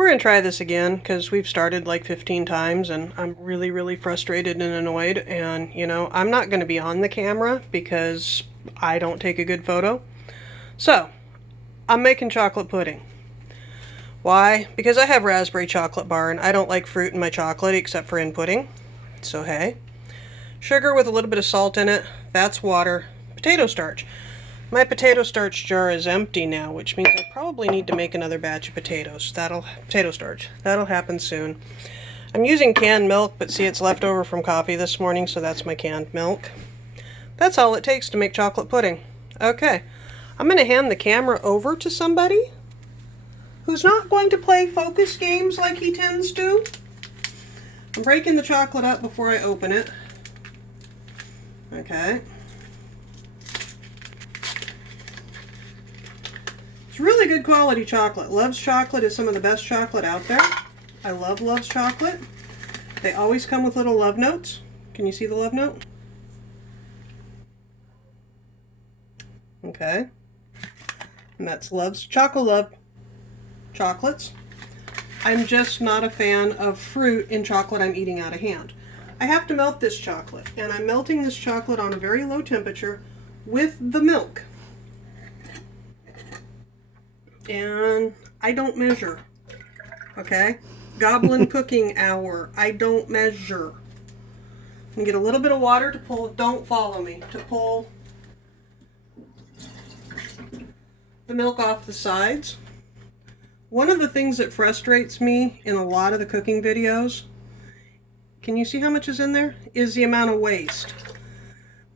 We're going to try this again because we've started like 15 times and I'm really frustrated and annoyed. And, you know, I'm not going to be on the camera because I don't take a good photo. So, I'm making chocolate pudding. Why? Because I have raspberry chocolate bar and I don't like fruit in my chocolate except for in pudding. So, hey. Sugar with a little bit of salt in it. That's water. Potato starch. My potato starch jar is empty now, which means I probably need to make another batch of potato starch. That'll happen soon. I'm using canned milk, but see, it's left over from coffee this morning, so that's my canned milk. That's all it takes to make chocolate pudding. Okay, I'm going to hand the camera over to somebody who's not going to play focus games like he tends to. I'm breaking the chocolate up before I open it. Okay. Really good quality chocolate. Love's chocolate is some of the best chocolate out there. I love Love's chocolate. They always come with little love notes. Can you see the love note? Okay. And that's Love's Chocolove chocolates. I'm just not a fan of fruit in chocolate I'm eating out of hand. I have to melt this chocolate, and I'm melting this chocolate on a very low temperature with the milk. And I don't measure, okay? Goblin Cooking Hour, I don't measure. And get a little bit of water to pull, don't follow me, to pull the milk off the sides. One of the things that frustrates me in a lot of the cooking videos, can you see how much is in there? Is the amount of waste.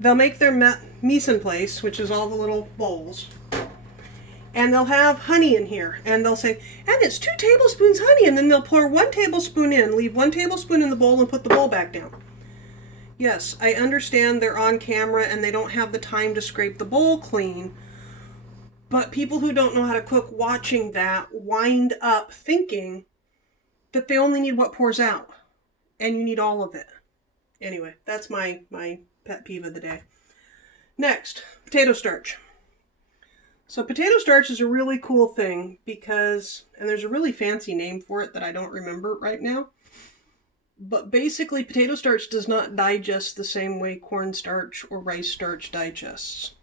They'll make their mise en place, which is all the little bowls, and they'll have honey in here, and they'll say, and it's 2 tablespoons honey, and then they'll pour 1 tablespoon in, leave 1 tablespoon in the bowl, and put the bowl back down. Yes, I understand they're on camera, and they don't have the time to scrape the bowl clean, but people who don't know how to cook watching that wind up thinking that they only need what pours out, and you need all of it. Anyway, that's my pet peeve of the day. Next, potato starch. So potato starch is a really cool thing because, and there's a really fancy name for it that I don't remember right now, but basically potato starch does not digest the same way cornstarch or rice starch digests.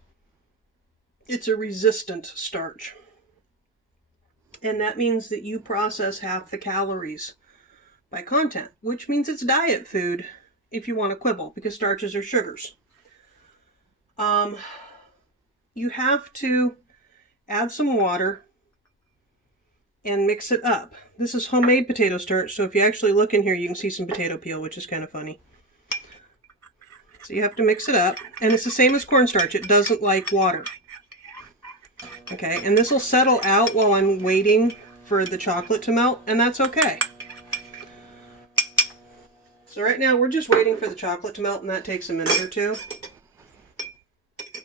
It's a resistant starch. And that means that you process half the calories by content, which means it's diet food if you want to quibble, because starches are sugars. You have to add some water and mix it up. This is homemade potato starch, so if you actually look in here, you can see some potato peel, which is kind of funny. So you have to mix it up, and it's the same as cornstarch. It doesn't like water. Okay, and this will settle out while I'm waiting for the chocolate to melt, and that's okay. So right now, we're just waiting for the chocolate to melt, and that takes a minute or two.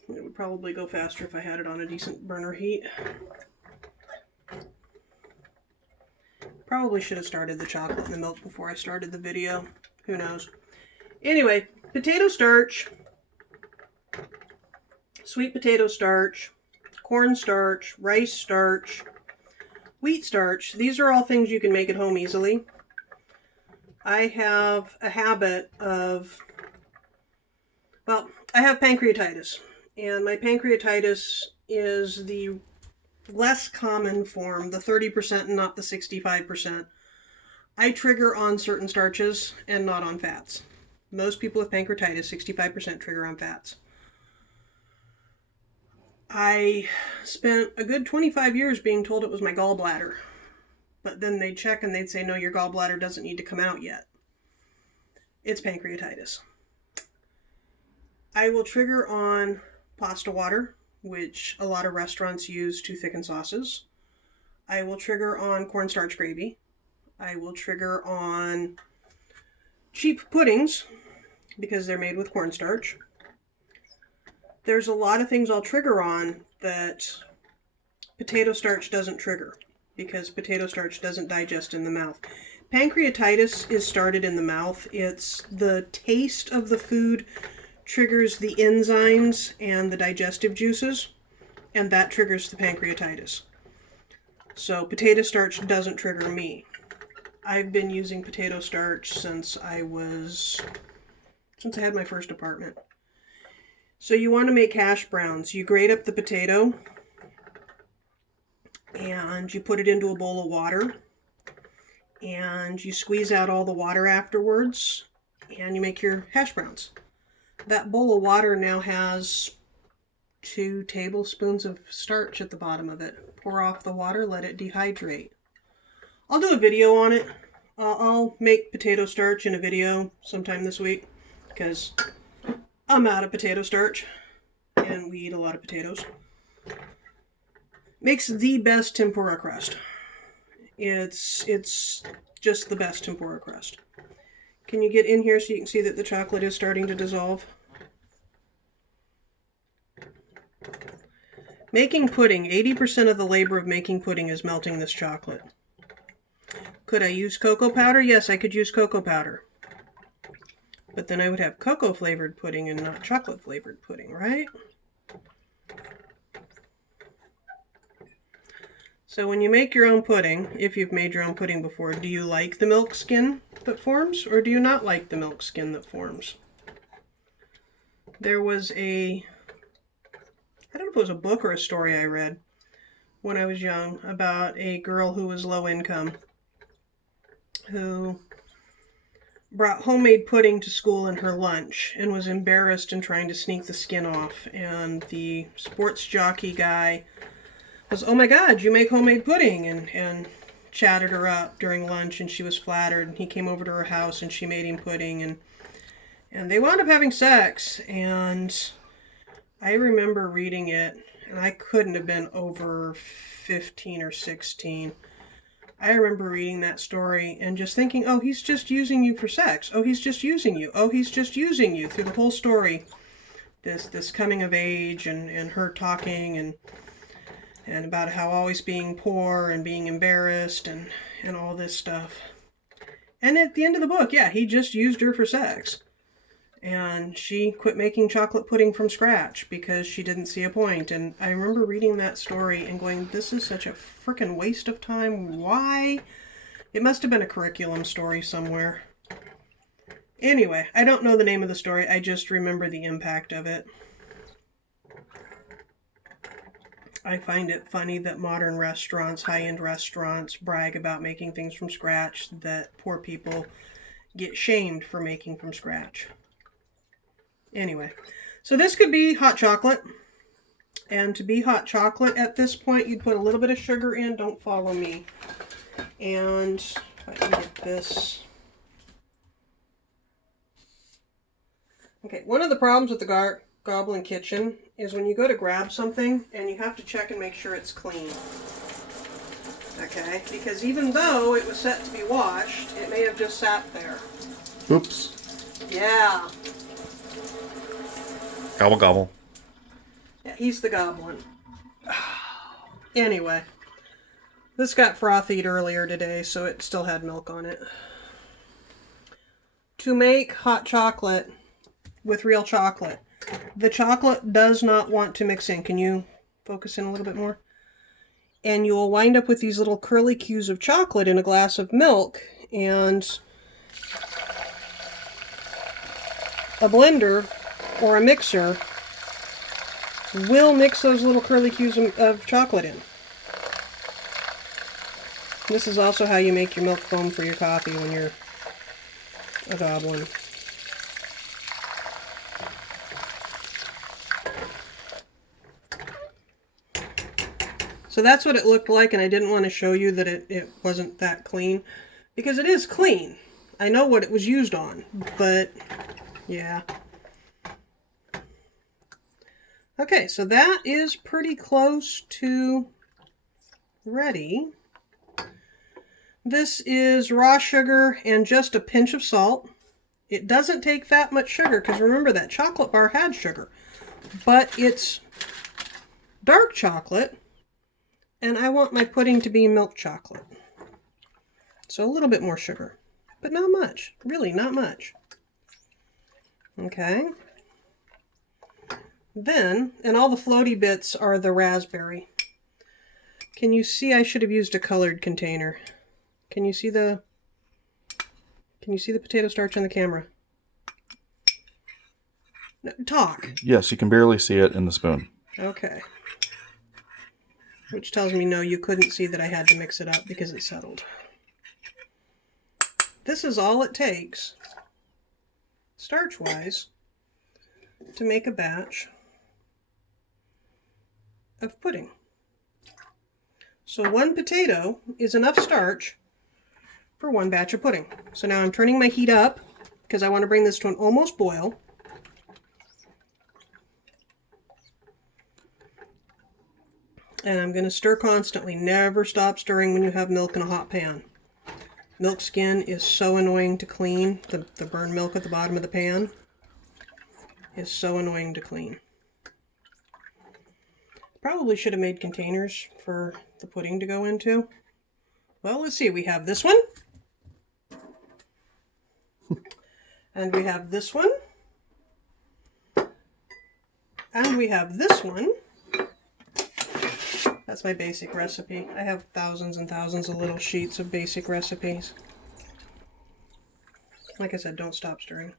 It would probably go faster if I had it on a decent burner heat. Probably should have started the chocolate and the milk before I started the video. Who knows? Anyway, potato starch, sweet potato starch, corn starch, rice starch, wheat starch. These are all things you can make at home easily. I have a habit of, well, I have pancreatitis. And my pancreatitis is the less common form, the 30% and not the 65%. I trigger on certain starches and not on fats. Most people with pancreatitis, 65% trigger on fats. I spent a good 25 years being told it was my gallbladder. But then they'd check and they'd say, no, your gallbladder doesn't need to come out yet. It's pancreatitis. I will trigger on pasta water, which a lot of restaurants use to thicken sauces. I will trigger on cornstarch gravy. I will trigger on cheap puddings because they're made with cornstarch. There's a lot of things I'll trigger on that potato starch doesn't trigger because potato starch doesn't digest in the mouth. Pancreatitis is started in the mouth. It's the taste of the food triggers the enzymes and the digestive juices, and that triggers the pancreatitis. So potato starch doesn't trigger me. I've been using potato starch since I had my first apartment. So you want to make hash browns. You grate up the potato and you put it into a bowl of water and you squeeze out all the water afterwards and you make your hash browns. That bowl of water now has 2 tablespoons of starch at the bottom of it. Pour off the water, let it dehydrate. I'll do a video on it. I'll make potato starch in a video sometime this week because I'm out of potato starch and we eat a lot of potatoes. Makes the best tempura crust. It's just the best tempura crust. Can you get in here so you can see that the chocolate is starting to dissolve? Making pudding, 80% of the labor of making pudding is melting this chocolate. Could I use cocoa powder? Yes, I could use cocoa powder. But then I would have cocoa flavored pudding and not chocolate flavored pudding, right? So when you make your own pudding, if you've made your own pudding before, do you like the milk skin that forms or do you not like the milk skin that forms? There was I don't know if it was a book or a story I read when I was young about a girl who was low income who brought homemade pudding to school in her lunch and was embarrassed in trying to sneak the skin off. And the sports jockey guy was, "Oh my God, you make homemade pudding," and chatted her up during lunch, and she was flattered. He came over to her house and she made him pudding, and they wound up having sex. And I remember reading it, and I couldn't have been over 15 or 16. I remember reading that story and just thinking, oh, he's just using you for sex. Oh, he's just using you. Oh, he's just using you through the whole story. This coming of age and her talking and about how always being poor and being embarrassed and all this stuff. And at the end of the book, yeah, he just used her for sex. And she quit making chocolate pudding from scratch because she didn't see a point. And I remember reading that story and going, this is such a freaking waste of time. Why? It must have been a curriculum story somewhere. Anyway, I don't know the name of the story. I just remember the impact of it. I find it funny that modern restaurants, high-end restaurants, brag about making things from scratch, that poor people get shamed for making from scratch. Anyway, so this could be hot chocolate. And to be hot chocolate at this point, you'd put a little bit of sugar in. Don't follow me. And if I can get this. Okay, one of the problems with the Goblin Kitchen is when you go to grab something and you have to check and make sure it's clean. Okay, because even though it was set to be washed, it may have just sat there. Oops. Yeah. Gobble gobble. Yeah, he's the goblin. Anyway, this got frothied earlier today, so it still had milk on it. To make hot chocolate with real chocolate, the chocolate does not want to mix in. Can you focus in a little bit more? And you will wind up with these little curly cues of chocolate in a glass of milk, and a blender or a mixer will mix those little curly cues of chocolate in. This is also how you make your milk foam for your coffee when you're a goblin. So that's what it looked like, and I didn't want to show you that it wasn't that clean, because it is clean. I know what it was used on, but yeah. Okay, so that is pretty close to ready. This is raw sugar and just a pinch of salt. It doesn't take that much sugar, because remember that chocolate bar had sugar, but it's dark chocolate, and I want my pudding to be milk chocolate. So a little bit more sugar, but not much, really not much. Okay. Then, and all the floaty bits are the raspberry. Can you see I should have used a colored container? Can you see the potato starch on the camera? No, talk. Yes, you can barely see it in the spoon. Okay. Which tells me no, you couldn't see that I had to mix it up because it settled. This is all it takes, starch-wise, to make a batch of pudding. So 1 potato is enough starch for 1 batch of pudding. So now I'm turning my heat up because I want to bring this to an almost boil. And I'm going to stir constantly. Never stop stirring when you have milk in a hot pan. Milk skin is so annoying to clean. The burned milk at the bottom of the pan is so annoying to clean. Probably should have made containers for the pudding to go into. Well, let's see. We have this one. And we have this one. And we have this one. That's my basic recipe. I have thousands and thousands of little sheets of basic recipes. Like I said, don't stop stirring.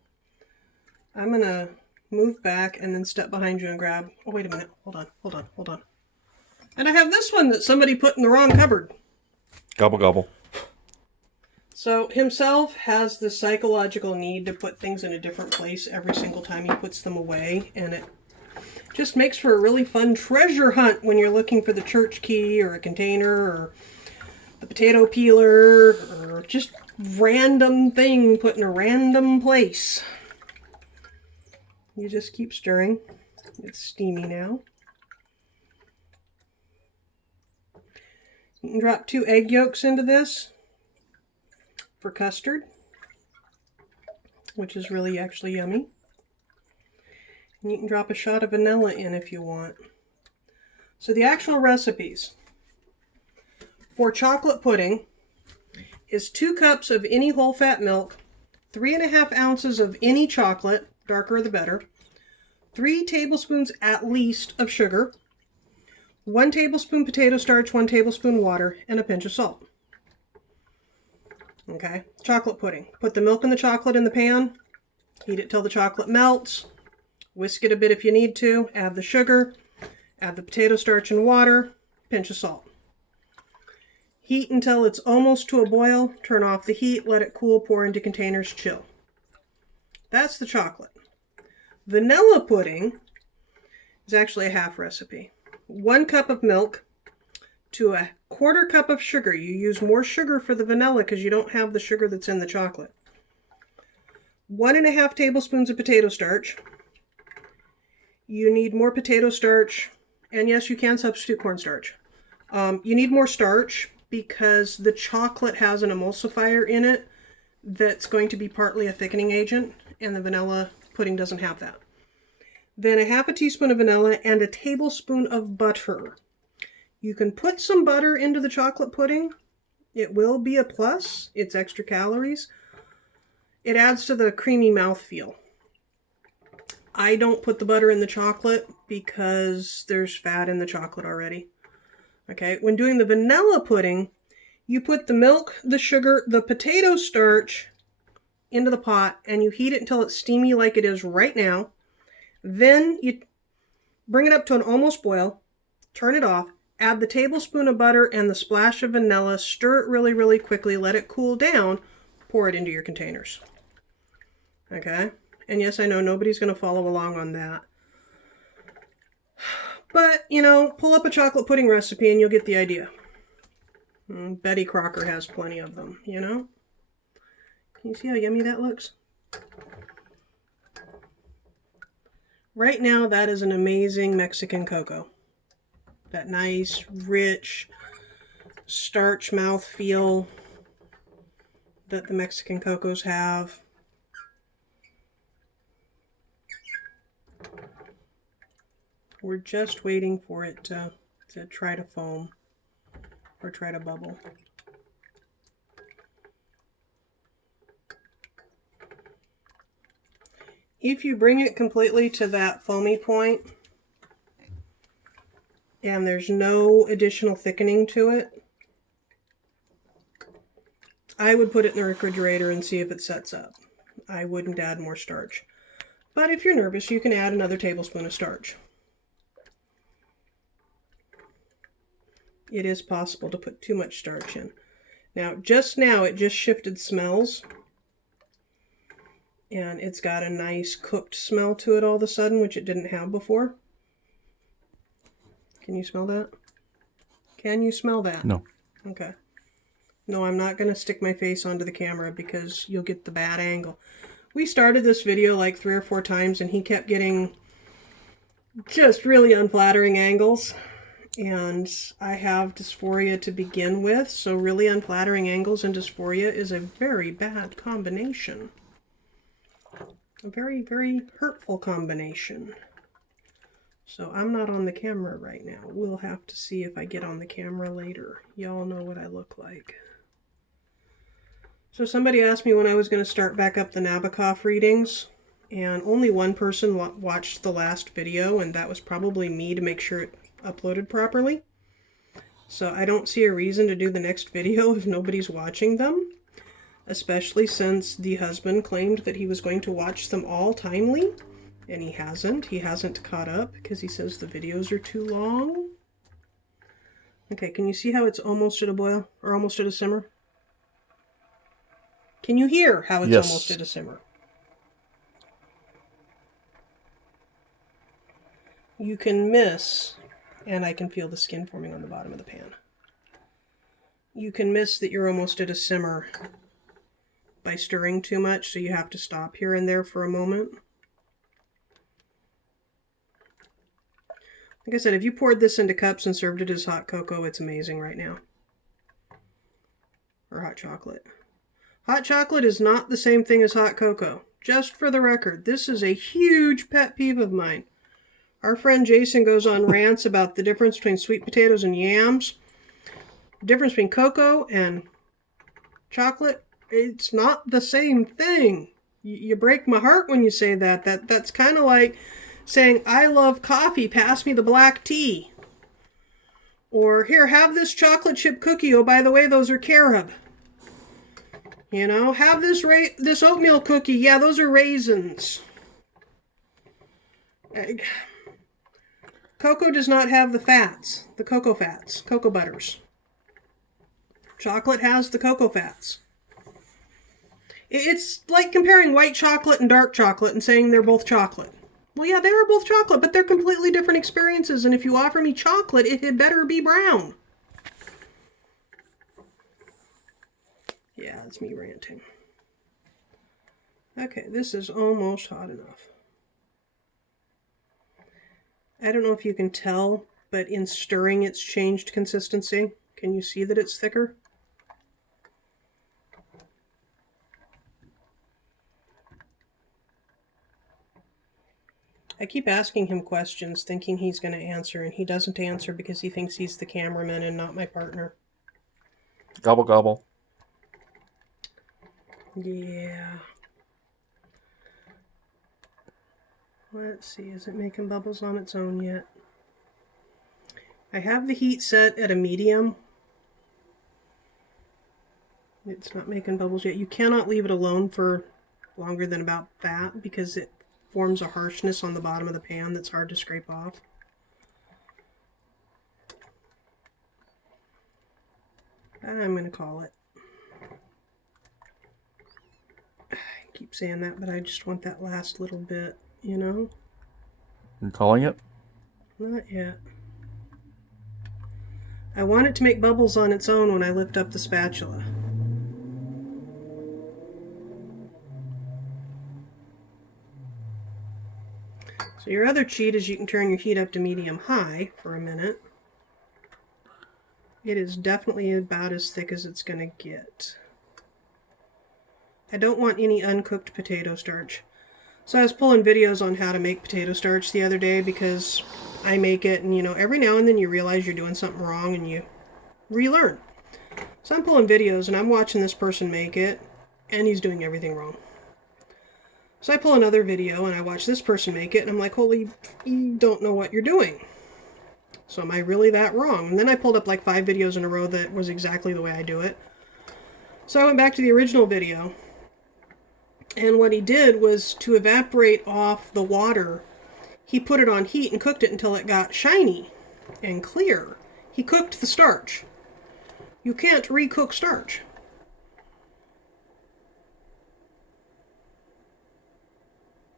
I'm going to move back and then step behind you and grab... Oh, wait a minute. Hold on. And I have this one that somebody put in the wrong cupboard. Gobble, gobble. So himself has the psychological need to put things in a different place every single time he puts them away. And it just makes for a really fun treasure hunt when you're looking for the church key or a container or the potato peeler or just random thing put in a random place. You just keep stirring. It's steamy now. You can drop 2 egg yolks into this for custard, which is really actually yummy. And you can drop a shot of vanilla in if you want. So the actual recipes for chocolate pudding is 2 cups of any whole fat milk, 3.5 ounces of any chocolate, darker the better, 3 tablespoons at least of sugar, 1 tablespoon potato starch, 1 tablespoon water, and a pinch of salt. Okay, chocolate pudding. Put the milk and the chocolate in the pan, heat it till the chocolate melts, whisk it a bit if you need to, add the sugar, add the potato starch and water, pinch of salt. Heat until it's almost to a boil, turn off the heat, let it cool, pour into containers, chill. That's the chocolate. Vanilla pudding is actually a half recipe. 1 cup of milk to a 1/4 cup of sugar. You use more sugar for the vanilla because you don't have the sugar that's in the chocolate. 1.5 tablespoons of potato starch. You need more potato starch, and yes, you can substitute cornstarch. You need more starch because the chocolate has an emulsifier in it that's going to be partly a thickening agent, and the vanilla pudding doesn't have that. Then 1/2 teaspoon of vanilla and 1 tablespoon of butter. You can put some butter into the chocolate pudding. It will be a plus. It's extra calories. It adds to the creamy mouthfeel. I don't put the butter in the chocolate because there's fat in the chocolate already. Okay, when doing the vanilla pudding, you put the milk, the sugar, the potato starch into the pot and you heat it until it's steamy like it is right now. Then you bring it up to an almost boil, turn it off, add the tablespoon of butter and the splash of vanilla, stir it really, really quickly, let it cool down, pour it into your containers. Okay? And yes, I know nobody's going to follow along on that. But, you know, pull up a chocolate pudding recipe and you'll get the idea. Betty Crocker has plenty of them, you know? Can you see how yummy that looks? Right now, that is an amazing Mexican cocoa. That nice, rich, starch mouthfeel that the Mexican cocos have. We're just waiting for it to try to foam or try to bubble. If you bring it completely to that foamy point, and there's no additional thickening to it, I would put it in the refrigerator and see if it sets up. I wouldn't add more starch. But if you're nervous, you can add another tablespoon of starch. It is possible to put too much starch in. Now it just shifted smells. And it's got a nice cooked smell to it all of a sudden, which it didn't have before. Can you smell that? Can you smell that? No. Okay. No, I'm not going to stick my face onto the camera because you'll get the bad angle. We started this video like 3 or 4 times and he kept getting just really unflattering angles. And I have dysphoria to begin with, so really unflattering angles and dysphoria is a very bad combination. A very, very hurtful combination. So I'm not on the camera right now. We'll have to see if I get on the camera later. Y'all know what I look like. So somebody asked me when I was going to start back up the Nabokov readings, and only one person watched the last video, and that was probably me to make sure it uploaded properly. So I don't see a reason to do the next video if nobody's watching them, especially since the husband claimed that he was going to watch them all timely, and he hasn't. He hasn't caught up because he says the videos are too long. Okay, can you see how it's almost at a boil, or almost at a simmer? Can you hear how it's almost at a simmer? You can miss, and I can feel the skin forming on the bottom of the pan. You can miss that you're almost at a simmer by stirring too much, so you have to stop here and there for a moment. Like I said, if you poured this into cups and served it as hot cocoa, it's amazing right now. Or hot chocolate. Hot chocolate is not the same thing as hot cocoa. Just for the record, this is a huge pet peeve of mine. Our friend Jason goes on rants about the difference between sweet potatoes and yams. The difference between cocoa and chocolate, it's not the same thing. You break my heart when you say that. That's kind of like saying, I love coffee, pass me the black tea. Or, here, have this chocolate chip cookie. Oh, by the way, those are carob. You know, have this oatmeal cookie. Yeah, those are raisins. Cocoa does not have the fats, the cocoa fats, cocoa butters. Chocolate has the cocoa fats. It's like comparing white chocolate and dark chocolate and saying they're both chocolate. Well, yeah, they are both chocolate, but they're completely different experiences, and if you offer me chocolate, it had better be brown. Yeah, that's me ranting. Okay, this is almost hot enough. I don't know if you can tell, but in stirring it's changed consistency. Can you see that it's thicker? I keep asking him questions thinking he's going to answer, and he doesn't answer because he thinks he's the cameraman and not my partner. Gobble, gobble. Yeah. Let's see, is it making bubbles on its own yet? I have the heat set at a medium. It's not making bubbles yet. You cannot leave it alone for longer than about that because it forms a harshness on the bottom of the pan that's hard to scrape off. I'm going to call it. I keep saying that, but I just want that last little bit, you know? You're calling it? Not yet. I want it to make bubbles on its own when I lift up the spatula. So your other cheat is you can turn your heat up to medium-high for a minute. It is definitely about as thick as it's going to get. I don't want any uncooked potato starch. So I was pulling videos on how to make potato starch the other day because I make it and, you know, every now and then you realize you're doing something wrong and you relearn. So I'm pulling videos and I'm watching this person make it and he's doing everything wrong. So I pull another video and I watch this person make it and I'm like, holy, you don't know what you're doing. So am I really that wrong? And then I pulled up like 5 videos in a row that was exactly the way I do it. So I went back to the original video. And what he did was to evaporate off the water, he put it on heat and cooked it until it got shiny and clear. He cooked the starch. You can't recook starch.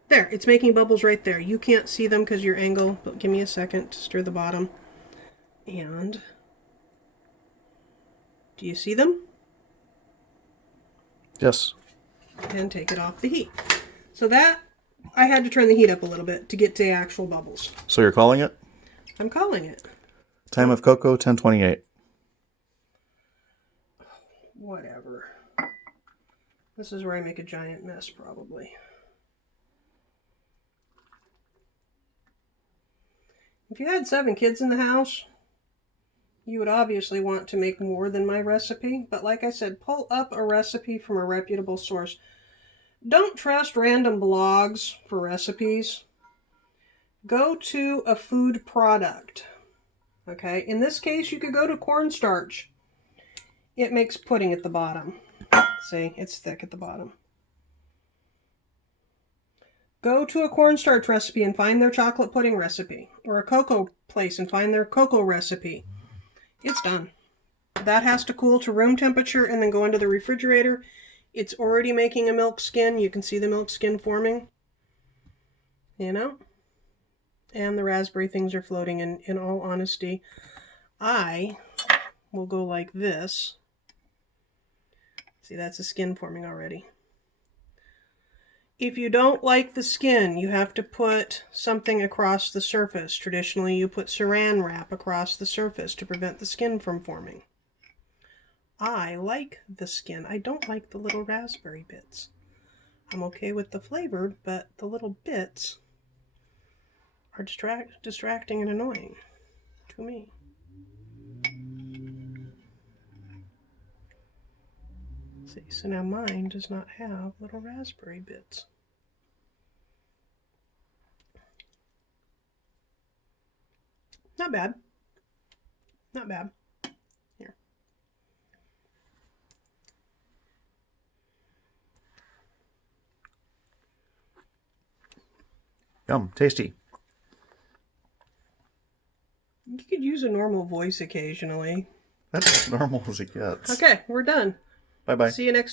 There, it's making bubbles right there. You can't see them because your angle, but give me a second to stir the bottom. And do you see them? Yes. And take it off the heat. So that, I had to turn the heat up a little bit to get to the actual bubbles. So you're calling it? I'm calling it. Time of cocoa, 10:28. Whatever. This is where I make a giant mess, probably. If you had 7 kids in the house, you would obviously want to make more than my recipe. But like I said, pull up a recipe from a reputable source. Don't trust random blogs for recipes. Go to a food product. Okay, in this case, you could go to cornstarch. It makes pudding at the bottom. See, it's thick at the bottom. Go to a cornstarch recipe and find their chocolate pudding recipe, or a cocoa place and find their cocoa recipe. It's done. That has to cool to room temperature and then go into the refrigerator. It's already making a milk skin. You can see the milk skin forming. You know? And the raspberry things are floating. And in all honesty, I will go like this. See, that's a skin forming already. If you don't like the skin, you have to put something across the surface. Traditionally, you put saran wrap across the surface to prevent the skin from forming. I like the skin. I don't like the little raspberry bits. I'm okay with the flavor, but the little bits are distracting and annoying to me. See, so now mine does not have little raspberry bits. Not bad. Not bad. Here. Yum, tasty. You could use a normal voice occasionally. That's as normal as it gets. Okay, we're done. Bye-bye. See you next